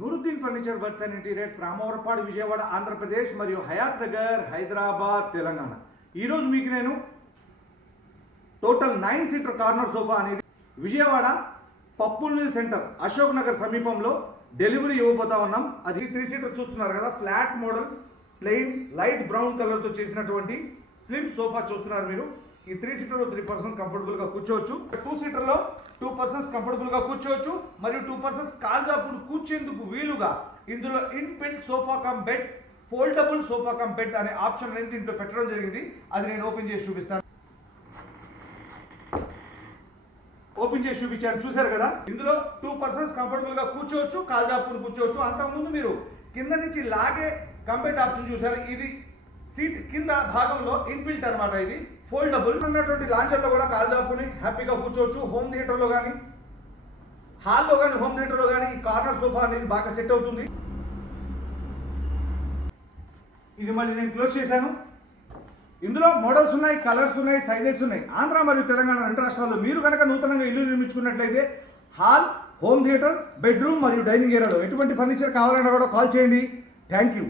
Nooruddin furniture works and interiors, Ramavarapadu, Vijayawada, Andhra Pradesh మరియు హయాత్ నగర్, హైదరాబాద్, తెలంగాణ. ఈరోజు మీకు నేను టోటల్ 9 సీటర్ కార్నర్ సోఫా అనేది విజయవాడ పప్పుల్ని సెంటర్, అశోక్ నగర్ సమీపంలో డెలివరీ ఇవ్వబోతా ఉన్నాం. అది 3 సీటర్ చూస్తున్నారు కదా, flat model, plain light brown కలర్తో చేసినటువంటి స్లిమ్ సోఫా చూస్తున్నారు మీరు. ఈ 3 సీటర్ 3 పర్సన్స్ కంఫర్టబుల్గా కూర్చోవచ్చు. 2 సీటర్లో 2 పర్సన్స్ కంఫర్టబుల్గా కూర్చోవచ్చు మరియు 2 పర్సన్స్ కాల్జాపుడు కూర్చేందుకు వీలుగా ఇందులో inbuilt sofa cum bed, foldable sofa cum bed అనే ఆప్షన్ అనేది దీంట్లో పెట్టడం జరిగింది. అది నేను ఓపెన్ చేసి చూపిస్తాను. ఓపెన్ చేసి చూపించాను, చూసారు కదా. ఇందులో 2 పర్సన్స్ కంఫర్టబుల్గా కూర్చోవచ్చు, కాల్జాపుడు కూర్చోవచ్చు. అంతకుముందు మీరు కింద నుంచి లాగే కంబెడ్ ఆప్షన్ చూసారు. ఇది సీట్ కింద భాగంలో ఇన్బిల్ట్ అనమాట. ఇది ఫోల్డబుల్. ఉన్నటువంటి లాంచర్లో కూడా కాల్జాపుని హ్యాపీగా కూర్చోవచ్చు. హోమ్ థియేటర్లో కానీ, హాల్లో కానీ, హోమ్ థియేటర్లో కానీ ఈ కార్నర్ సోఫా అనేది బాగా సెట్ అవుతుంది. ఇది మళ్ళీ నేను క్లోజ్ చేశాను. ఇందులో మోడల్స్ ఉన్నాయి, కలర్స్ ఉన్నాయి, సైజెస్ ఉన్నాయి. ఆంధ్ర మరియు తెలంగాణ 2 రాష్ట్రాల్లో మీరు కనుక నూతనంగా ఇల్లు నిర్మించుకున్నట్లయితే హాల్, హోమ్ థియేటర్, బెడ్రూమ్ మరియు డైనింగ్ ఏరియాలో ఎటువంటి ఫర్నిచర్ కావాలన్నా కూడా కాల్ చేయండి. Thank you.